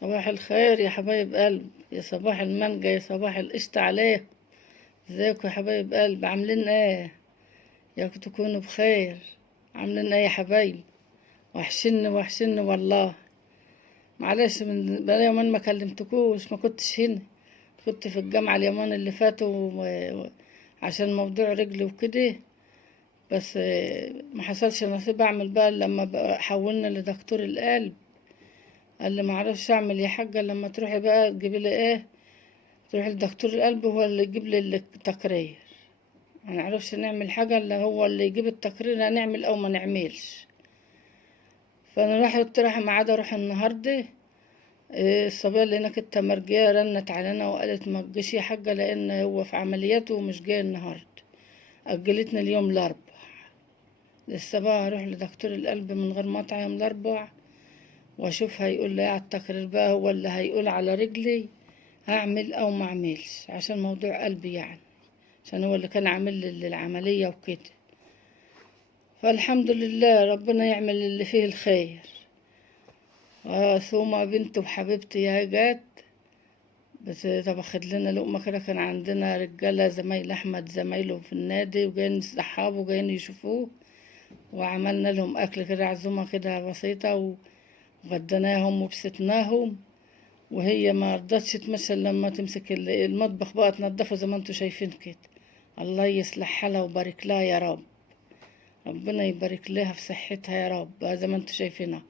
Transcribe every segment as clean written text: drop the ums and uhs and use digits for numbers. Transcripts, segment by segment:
صباح الخير يا حبايب قلب، يا صباح المانجا، يا صباح القشطة عليه. ازيكم يا حبايب قلب؟ عاملين ايه؟ يا تكونوا بخير. عاملين ايه يا حبايب؟ وحشني وحشني والله. معلش من بقالي يومين ما كلمتكوش، ما كنتش هنا، كنت في الجامعة اليومين اللي فاتوا عشان موضوع رجلي وكده. بس ما حصلش نصيب اعمل بقى إلا لما بقى حولنا لدكتور القلب. قال لي ما اعرفش اعمل يا حاجة، لما تروحي بقى تجيبي لي ايه، تروح لدكتور القلب هو اللي يجيب لي التقرير. ما نعرفش نعمل حاجة الا هو اللي يجيب التقرير، هنعمل او ما نعملش. فانا راح ميعاد اروح النهارده. الصبية اللي هناك التمرجية رنت علينا وقالت ما تجيش يا حاجة لان هو في عملياته ومش جاي النهارده، اجلتني اليوم الاربع. لسه بقى هروح لدكتور القلب من غير مقطع يوم الاربع، واشوف هيقول لي إيه على التقرير بقى، هو اللي هيقول على رجلي هعمل او ما اعملش، عشان موضوع قلبي يعني، عشان هو اللي كان عامل لي العملية وكده. فالحمد لله، ربنا يعمل اللي فيه الخير. ثم بنته وحبيبتي هي جات، بس طبخت لنا لقمة كده. كان عندنا رجالة زمايل أحمد زمايله في النادي وجايين يصحابه وجايين يشوفوه، وعملنا لهم أكل كده، عزومة كده بسيطة، وغديناهم وبسطناهم. وهي ما رضتش تمثل لما تمسك المطبخ بقى تنضفه زي ما انتوا شايفين كده. الله يصلح حالها وبارك لها يا رب، ربنا يبارك لها في صحتها يا رب. زي ما انتوا شايفينها،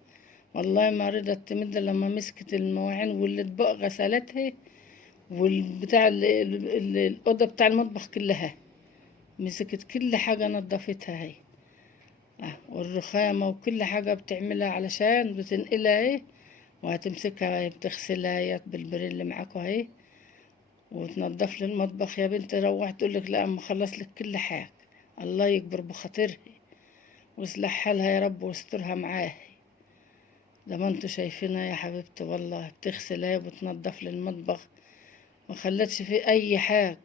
والله ما رضت تمد لما مسكت المواعين والاطباق غسلتها، والبتاع الأوضة بتاع المطبخ كلها مسكت كل حاجة نظفتها هي. والرخامة وكل حاجة بتعملها علشان بتنقلها اهي، وهتمسكها بتغسلها هي بالبريل اللي معاكوا اهي، وتنضف لي المطبخ. يا بنت روح تقولك لا اما خلص لك كل حاجة. الله يكبر بخاطرها ويصلح حالها يا رب ويسترها معاه. زي ما انتوا شايفينها يا حبيبتي، والله بتغسل اهي وبتنضف لي المطبخ، ما خلتش فيه اي حاجة.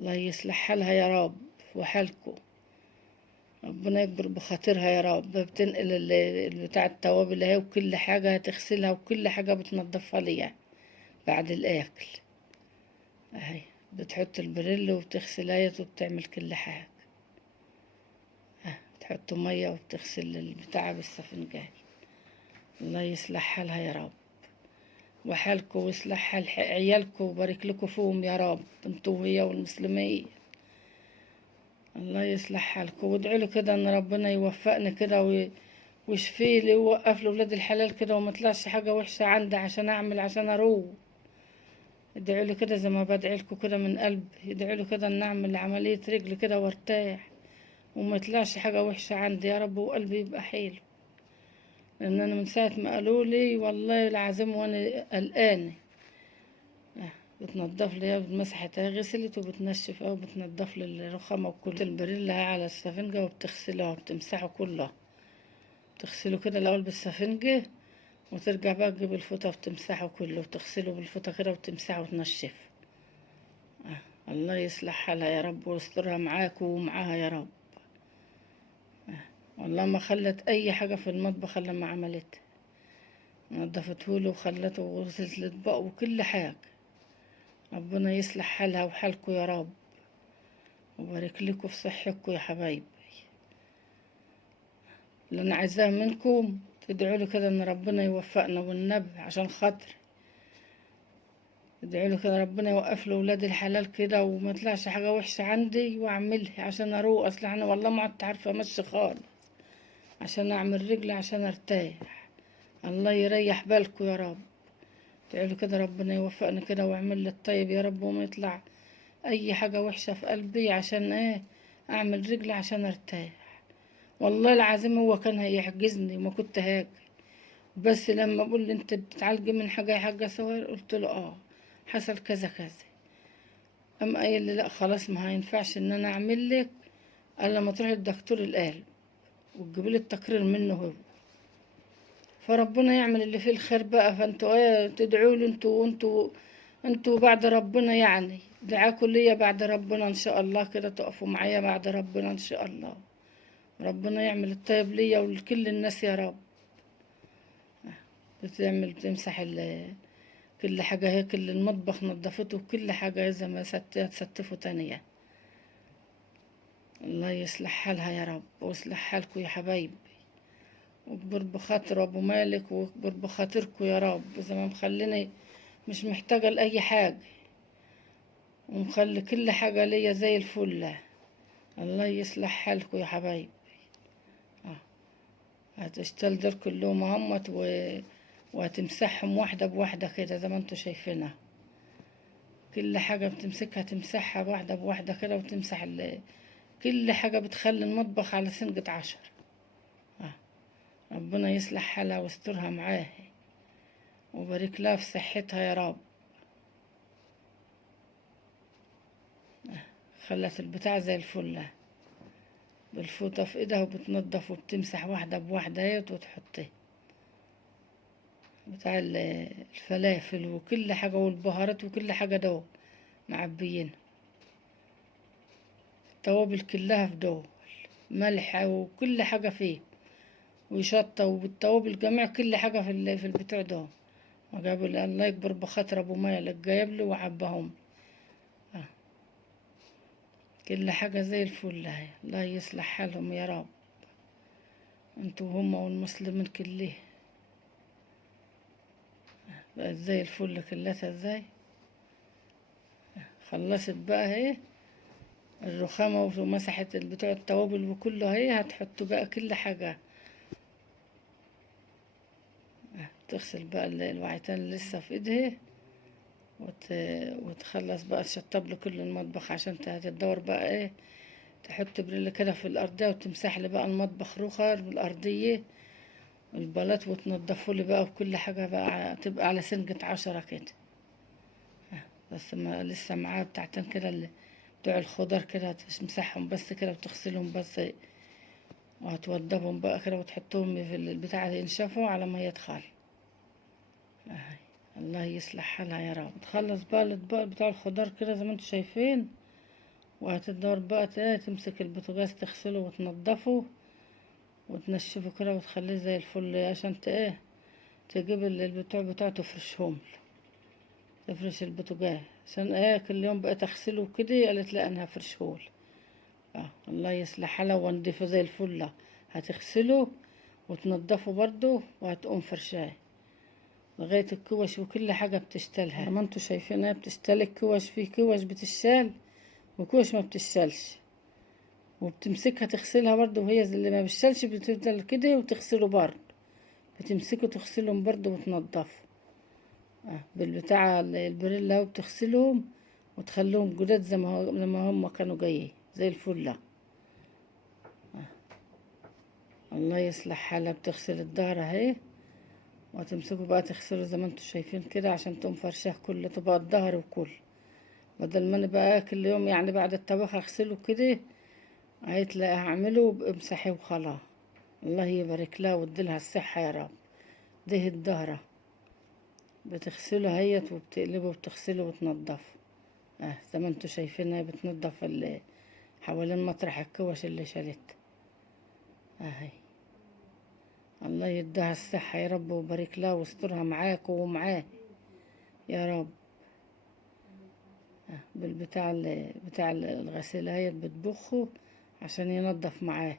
الله يصلح حالها يا رب وحالكم، ربنا يكبر بخاطرها يا رب. بتنقل بتاع التوابل اهي وكل حاجة هتغسلها وكل حاجة بتنضفها لي بعد الأكل اهي. بتحط البريل وبتغسل اهي وبتعمل كل حاجة. بتحط مية وبتغسل البتاع بالسفنجان. الله يصلح حالها يا رب وحالكم، ويصلح حال عيالكم وبارك لكم فيهم يا رب، انتوا وهي والمسلمين. الله يصلح حالكم، وادعوا له كده ان ربنا يوفقني كده ويشفي لي ويوقف لي ولاد الحلال كده، وما طلعش حاجه وحشه عندي عشان اعمل عشان اروح. ادعوا له كده زي ما بدعي لكم كده من قلبي، ادعوا له كده ان اعمل عمليه رجل كده وارتاح، وما يطلعش حاجه وحشه عندي يا رب، وقلبي يبقى حلو. لان انا من ساعه ما قالوا لي والله العظيم وانا قلقانه. بتنضف لي مسحتها غسلت وبتنشف او بتنضف لي الرخامه وكل البريل على السفنجه، وبتغسلها وبتمسحه كله. تغسله كده الاول بالسفنجه، وترجع بقى تجيب الفوطه وتمسحه كله، وتغسله بالفوطه كده وتمسحه وتنشفه. الله يصلح حالها يا رب ويسترها معاك ومعاها يا رب. والله ما خلت اي حاجه في المطبخ الا ما عملتها، نضفته له وخلته وغسلت الاطباق وكل حاجه. ربنا يصلح حالها وحالكم يا رب، وبارك لكم في صحتكم يا حبايبي. اللي انا عايزاه منكم تدعوا له كده ان ربنا يوفقنا والنبي عشان خاطري. ادعوا له كده ربنا يوقف له ولاد الحلال كده، وما يطلعش حاجه وحشه عندي واعملها عشان اروق. اصل انا والله ما عدت عارفه امشي خالص، عشان اعمل رجلي عشان ارتاح. الله يريح بالكم يا رب. ادعوا له كده ربنا يوفقني كده ويعمل لي الطيب يا رب، وما يطلع اي حاجه وحشه في قلبي، عشان ايه؟ اعمل رجلي عشان ارتاح. والله العظيم هو كان هيحجزني وما كنت هاجي، بس لما بقول لي انت بتتعالجي من حاجه يا حاجه سهير، قلت له حصل كذا كذا. اما قايل لي لا خلاص ما هينفعش ان انا اعمل لك الا لما تروحي للدكتور القلب وتجيبي لي التقرير منه هو. فربنا يعمل اللي فيه الخير بقى. فانتوا تدعوا له انتوا بعد ربنا يعني، دعاكوا ليا بعد ربنا ان شاء الله كده، تقفوا معايا بعد ربنا ان شاء الله. ربنا يعمل الطيب ليا ولكل الناس يا رب. بتمسح كل حاجة هي، كل المطبخ نظفته وكل حاجة إذا ما تستفوا تانية. الله يصلح حالها يا رب ويصلح حالكم يا حبايبي، واكبر بخاطر أبو مالك واكبر بخاطركم يا رب، إذا ما مخليني مش محتاجة لأي حاجة ومخلي كل حاجة ليا زي الفل. الله يصلح حالكم يا حبايبي. هتشتغل دول كلهم همت وهتمسحهم واحدة بواحدة كده زي ما انتوا شايفينها. كل حاجة بتمسكها تمسحها واحدة بواحدة كده، وتمسح كل حاجة بتخلي المطبخ على سنجة 10. ربنا يصلح حالها ويسترها معاها وبارك لها في صحتها يا رب. خلت البتاع زي الفل بالفوطة في ايدها وبتنضف وبتمسح واحدة بواحدة اهيت وتحطها بتاع الفلافل وكل حاجة والبهارات وكل حاجة دول معبيين. التوابل كلها في دول، ملح وكل حاجة فيه وشطة وبالتوابل جميع كل حاجة في البتاع ده. وجاب الله يكبر بخاطر ابو مالك جايب له وعبهم. كل حاجة زي الفل اهي. الله يصلح حالهم يا رب انتوا وهم والمسلمين كله. بقت زي الفل كلتها ازاي. خلصت بقى اهي الرخامة ومسحت بتوع التوابل وكله اهي. هتحطوا بقى كل حاجة. تغسل بقى الوعيتان اللي لسه في ايدها وتخلص بقى تشطب له كل المطبخ عشان هتدور بقى ايه. تحط بريل كده في الأرضية وتمسح لي بقى المطبخ رخر بالأرضية والبلاط وتنضفوا لي بقى وكل حاجة بقى تبقى على سنجة 10 كده. بس ما لسه معاه بتاعتين كده بتوع الخضار كده تمسحهم بس كده وتغسلهم بس وهتوضبهم بقى كده وتحطهم في البتاع ينشفوا على ما يدخل. الله يصلح حالها يا رب. تخلص بقى الاطباق بتاع الخضار كده زي ما انتوا شايفين، وهتدور بقى تمسك البوتاجاز تغسله وتنضفه وتنشفه كده وتخليه زي الفل عشان تجيب البتوع بتاعته تفرشهم. تفرش البوتاجاز عشان كل يوم بقى تغسله كده. قالت لا انا هفرشهول. الله يصلح حالها ونضيفه زي الفل. هتغسله وتنضفه برضه وهتقوم فرشاه لغاية الكوش وكل حاجة بتشتلها. زي ما انتوا شايفين اهي بتشتل الكوش. في كوش بتشال وكوش ما بتشالش، وبتمسكها تغسلها برضه وهي اللي ما بتشالش بتفضل كده وتغسله برضه. بتمسكه تغسلهم برضه وتنضفه بالبتاع البريلا وبتغسلهم وتخليهم جداد زي ما هم كانوا جايين زي الفل. الله يصلح حالها. بتغسل الظهر اهي وتمسكوا بقى تغسلوا زي ما انتوا شايفين كده عشان تقوم فرشاه كل طبقة الظهر وكل. بدل ما انا بقى كل يوم يعني بعد الطبخ اغسله كده هيتلاقي هعمله بمسحه وخلاص. الله يبارك لها ويديلها الصحة يا رب. ده الظهرة بتغسله هيت وبتقلبه وبتغسله وتنضفه زي ما انتوا شايفين هي بتنضف حوالين مطرح الكوش اللي شالت اهي. الله يديها الصحة يا رب ويبارك لها ويسترها معاك ومعاه يا رب. بالبتاع بتاع الغسالة هي بتبخه عشان ينضف معاه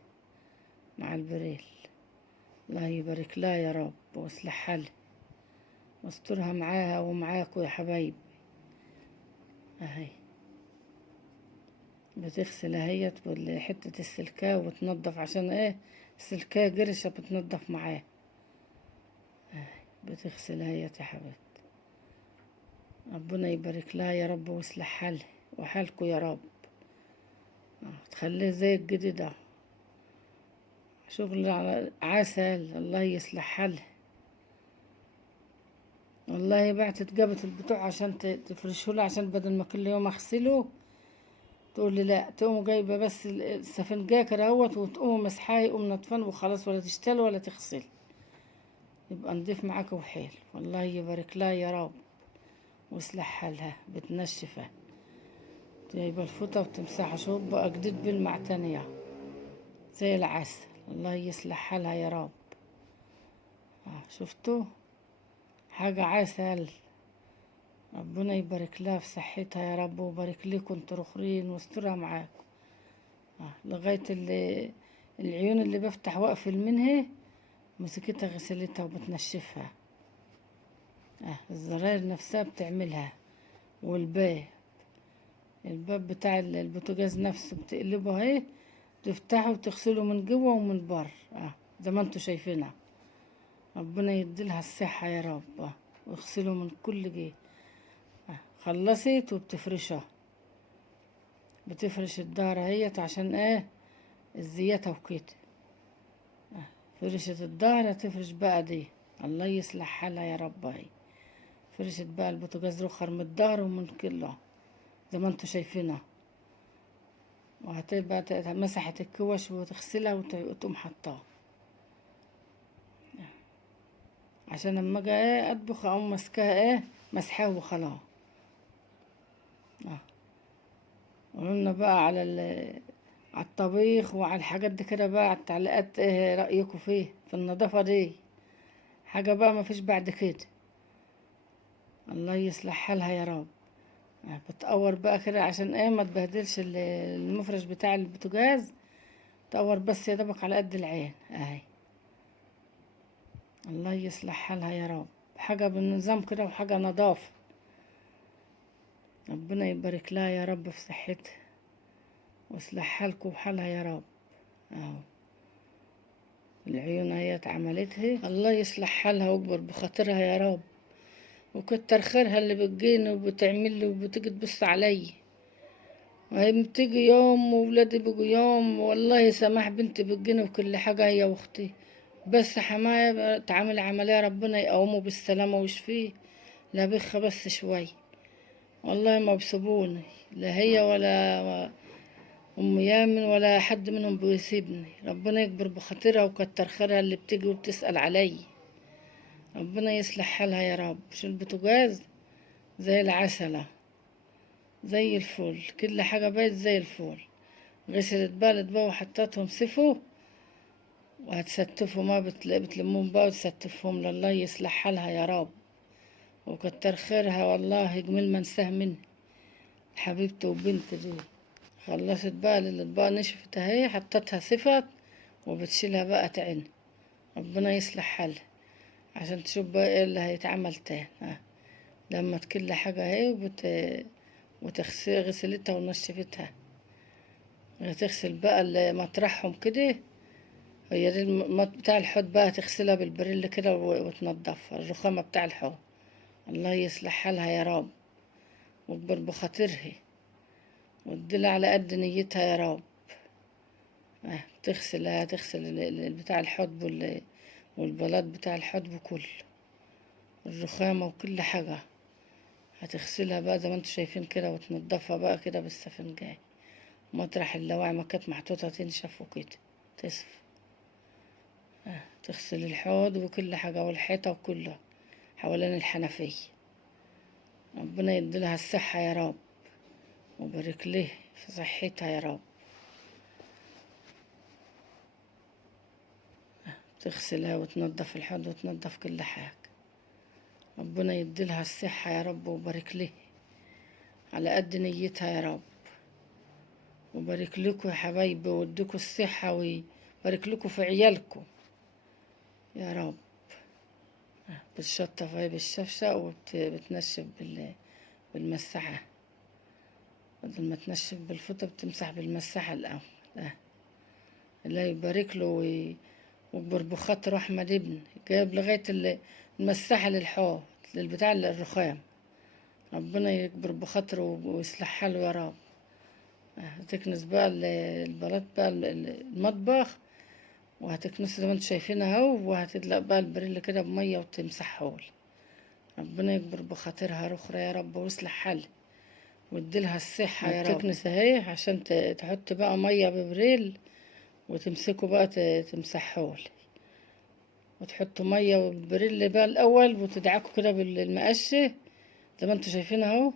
مع البريل. الله يبارك لها يا رب ويصلح حالها واسترها معاها ومعاكوا يا حبايب اهي. بتغسل اهيت حتة السلكاه وبتنضف عشان السلكاه جرشة بتنضف معاه اهي. بتغسل اهيت يا حبيبتي. ربنا يبارك لها يا رب ويصلح حالها وحالكوا يا رب. تخليه زي الجديدة شغل على عسل. الله يصلح حالها. والله بعتت جابت البتوع عشان تفرشهولي عشان بدل ما كل يوم اغسله تقول لي لا. تقوم جايبه بس السفنجاه كده اهوت وتقوم مسحاه يقوم نطفن وخلاص ولا تشتغل ولا تغسل. يبقى نضيف معاك وحيل. والله يبارك لها يا رب ويصلح حالها. بتنشفه جايبه الفوطه وتمسحها شوف بقى جديد بالمعتنيه زي العسل. الله يصلح حالها يا رب. شفتوا حاجة عسل. ربنا يبارك لها في صحتها يا رب، ويبارك لكم انتوا الاخرين ويسترها معاكم. لغاية العيون اللي بفتح واقفل منها مسكتها غسلتها وبتنشفها. الزراير نفسها بتعملها. الباب بتاع البوتاجاز نفسه بتقلبه اهي، تفتحه وتغسله من جوه ومن بره زي ما انتوا شايفينها. ربنا يديلها الصحة يا رب. واغسله من كل جهة. خلصت وبتفرشها. بتفرش الدار اهيت عشان الزياتة وكده. فرشت الدار، هتفرش بقى دي. الله يصلح حالها يا رب. اهي فرشت بقى البوتاجاز رخر من الدار ومن كله زي ما انتوا شايفينها. وهتبقى مسحت الكوش وتغسلها وتقوم حطاها عشان لما اجي اطبخ اقوم ماسكاها مسحاه وخلاص. قولولنا بقى على الطبيخ وعلى الحاجات دي كده بقى، على التعليقات ايه رأيكم فيه في النظافة دي. حاجة بقى مفيش بعد كده. الله يصلح حالها يا رب. بتقور بقى كده عشان ما تبهدلش المفرش بتاع البوتاجاز. تقور بس يا دوبك على قد العين اهي. الله يصلح حالها يا رب. حاجة بالنظام كده وحاجة نظافة. ربنا يبارك لها يا رب في صحتها ويصلح حالكم وحالها يا رب. اهو العيون هي اتعملتها. الله يصلح حالها ويكبر بخاطرها يا رب، وكتر خيرها اللي بتجيني وبتعمل لي وبتيجي تبص علي. وهي بتيجي يوم وولادي بيجوا يوم، والله سماح بنتي بتجيني وكل حاجة هي واختي. بس حماية تعمل عملية ربنا يقومه بالسلامة ويشفيه. لا بخ بس شوي. والله ما بيسيبوني، لا هي ولا ام يامن ولا حد منهم بيسيبني. ربنا يكبر بخاطرها وكتر خيرها اللي بتيجي وبتسأل علي. ربنا يصلح حالها يا رب. شو البوتاجاز زي العسلة، زي الفل، كل حاجة بقت زي الفل. غسلت بقى وحطتهم سفو، وهتستفوا ما بتلمون بقى وتستفهم. لله يصلح حالها يا رب وكتر خيرها. والله جميل ما انساه مني حبيبتي وبنتي دي. خلصت بقى الأطباق نشفت اهي، حطتها صفت وبتشيلها بقى تعين. ربنا يصلح حالها عشان تشوف بقى ايه اللي هيتعمل تاني. لما كل حاجة اهي غسلتها ونشفتها. هتغسل بقى مطرحهم كده. هي دي بتاع الحوض بقى، تغسلها بالبريل كده وتنضفها الرخامة بتاع الحوض. الله يصلح حالها يا رب ويكبر بخاطرها وتدل على قد نيتها يا رب. تغسل بتاع الحوض والبلاط بتاع الحوض كله، الرخامة وكل حاجة. هتغسلها بقى زي ما انتوا شايفين كده وتنضفها بقى كده بالسفنجان. مطرح اللواعي ما كانت محطوطة تنشف وكده تصفى. تغسل الحوض وكل حاجة والحيطة وكله حوالين الحنفية. ربنا يديلها الصحة يا رب وبارك له في صحتها يا رب. تغسلها وتنضف الحوض وتنضف كل حاجة. ربنا يديلها الصحة يا رب وبارك له على قد نيتها يا رب. وبارك لكم يا حبايبي ويديكوا الصحة ويبارك لكم في عيالكم يا رب. بتشطف هاي بالشفشة وبتنشف بالمسحة. بدل ما تنشف بالفوطة بتمسح بالمسحة الأول. الله يبارك له ويكبر بخاطره. أحمد ابني جايب لغاية المسحة للحوض للبتاع الرخام. ربنا يكبر بخاطره ويصلح حاله يا رب. هتكنس بقى البلاط بقى المطبخ، وهتكنس زي ما انتوا شايفين اهو، وهتدلق بقى البريل كده بمية وتمسحهولي. ربنا يكبر بخاطرها رخرة يا رب ويصلح حالها ويديلها الصحة يا رب. تكنس اهي عشان تحط بقى مية ببريل وتمسكوا بقى تمسحهولي، وتحطوا مية وبريل بقى الأول وتدعكوا كده بالمقشة زي ما انتوا شايفين اهو.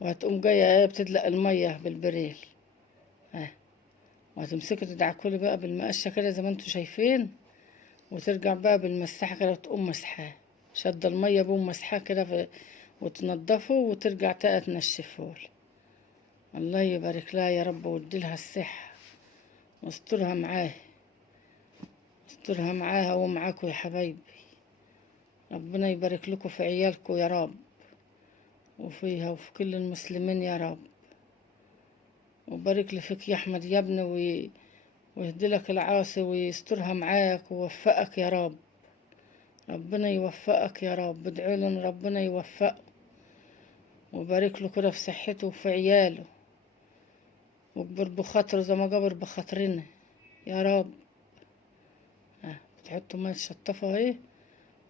وهتقوم جاية بتدلق المية بالبريل وهتمسكوا تدعكولي بقى بالمقشة كده زي ما انتوا شايفين، وترجع بقى بالمساحة كده وتقوم مسحاه. شد المية بوم مسحاه كده وتنضفه وترجع تاني تنشفه. الله يبارك لها يا رب ويديلها الصحة واسترها معاه، استرها معاها ومعاكوا يا حبايبي. ربنا يبارك لكم في عيالكم يا رب، وفيها وفي كل المسلمين يا رب. وبارك لي فيك يا احمد يا ابني ويهدلك العاصي ويسترها معاك ويوفقك يا رب. ربنا يوفقك يا رب، ادعوا له ان ربنا يوفقه وبارك له كده في صحته وفي عياله، وكبر بخاطره زي ما جبر بخاطرنا يا رب. بتحطوا ميه شطافة اهي،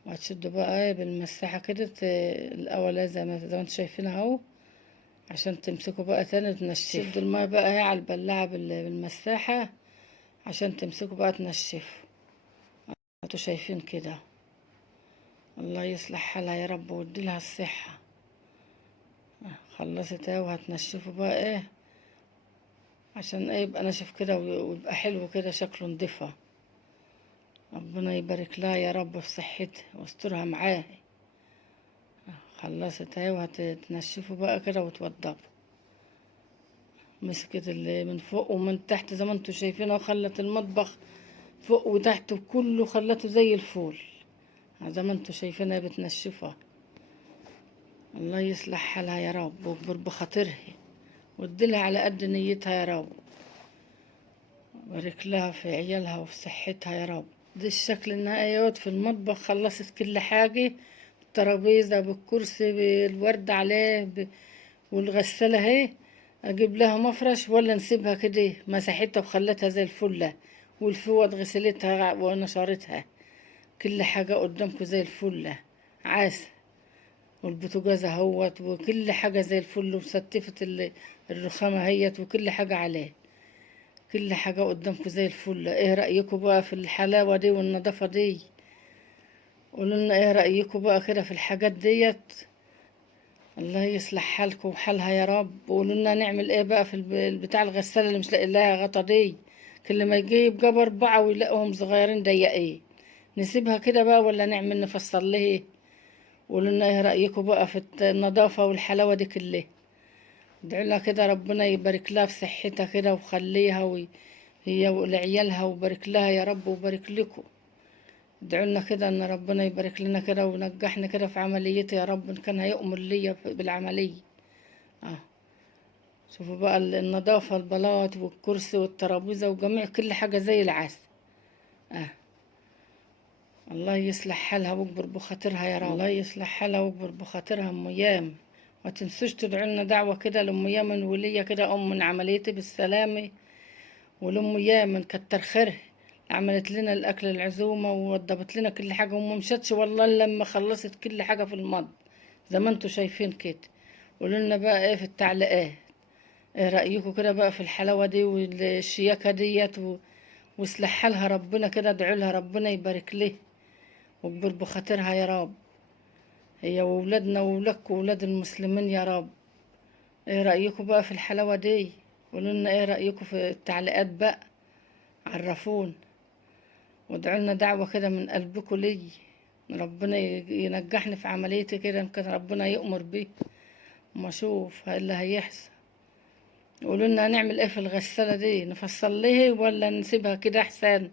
وهتشدوا بقى ايه بالمساحة كده الاول زي ما انتوا شايفينها اهو، عشان تمسكوا بقى تاني تنشفوا. شدوا الميه بقى اهي على البلاعة بالمساحة عشان تمسكوا بقى تنشفوا. انتوا شايفين كده. الله يصلح حالها يا رب ويديلها الصحة. خلصت اهي وهتنشفوا بقى ايه عشان ايه يبقى ناشف كده ويبقى حلو كده شكله نضيفة. ربنا يبارك لها يا رب في صحتها واسترها معاها. خلصت اهي وهتنشفوا بقى كده وتوضبوا. مسكت اللي من فوق ومن تحت زي ما انتوا شايفين، وخلت المطبخ فوق وتحت وكله خلته زي الفول زي ما انتوا شايفينها بتنشفها. الله يصلح حالها يا رب ويكبر بخاطرها واديلها على قد نيتها يا رب. بارك لها في عيالها وفي صحتها يا رب. ده الشكل النهائي في المطبخ. خلصت كل حاجة، الترابيزة بالكرسي بالورد عليه والغسالة اهي. اجيب لها مفرش ولا نسيبها كده؟ مسحتها وخلتها زي الفلة، والفوط غسلتها ونشرتها. كل حاجة قدامكم زي الفلة عاسة، والبوتاجاز اهوت وكل حاجة زي الفل، وستفت الرخامة هيت وكل حاجة عليه. كل حاجة قدامكم زي الفل. ايه رأيكم بقى في الحلاوة دي والنظافة دي؟ قولوا لنا ايه رأيكم بقى كده في الحاجات ديت. الله يصلح حالكم وحالها يا رب. قولوا لنا نعمل ايه بقى في بتاع الغسالة اللي مش لاقي لها غطا دي. كل ما يجيب جاب 4 ويلاقوهم صغيرين ضيقين، نسيبها كده بقى ولا نعمل نفصل لها؟ قولوا لنا ايه رأيكم بقى في النظافة والحلاوة دي كلها. ادعوا لها كده ربنا يبارك لها في صحتها كده وخليها هي ولعيالها، وبارك لها يا رب وبارك لكم. ادعوا لنا كده ان ربنا يبارك لنا كده ونجحنا كده في عمليتي يا رب، ان كان هيؤمر ليا بالعملية. شوفوا بقى النظافة، البلاط والكرسي والترابيزة وجميع كل حاجة زي العسل. الله يصلح حالها ويكبر بخاطرها يا رب. الله يصلح حالها ويكبر بخاطرها ام ايام. ما تنسوش تدعوا لنا دعوة كده لام ايام الولية كده، من عمليتي بالسلامة. ولام ايام كتر خيرها، عملت لنا الاكل العزومة ووضبت لنا كل حاجة، وما مشتش والله لما خلصت كل حاجة في المطبخ زي ما انتوا شايفين كده. قولوا لنا بقى ايه في التعليقات، ايه رأيكم كده بقى في الحلاوة دي والشياكة ديت ويصلح حالها ربنا كده. ادعوا لها ربنا يبارك ليه ويكبر بخاطرها يا رب، هي وولادنا وولادكم وولاد المسلمين يا رب. ايه رأيكم بقى في الحلاوة دي؟ قولوا لنا ايه رأيكم في التعليقات بقى، عرفون. وادعوا لنا دعوة كده من قلبكم لي، ربنا ينجحني في عمليتي كده، يمكن ربنا يؤمر بيه ما اشوف اللي هيحصل. قولوا لنا هنعمل ايه في الغسالة دي، نفصل ليه ولا نسيبها كده احسن؟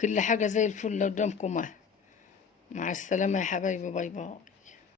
كل حاجة زي الفل قدامكم اهي. مع السلامة يا حبايبي، باي باي.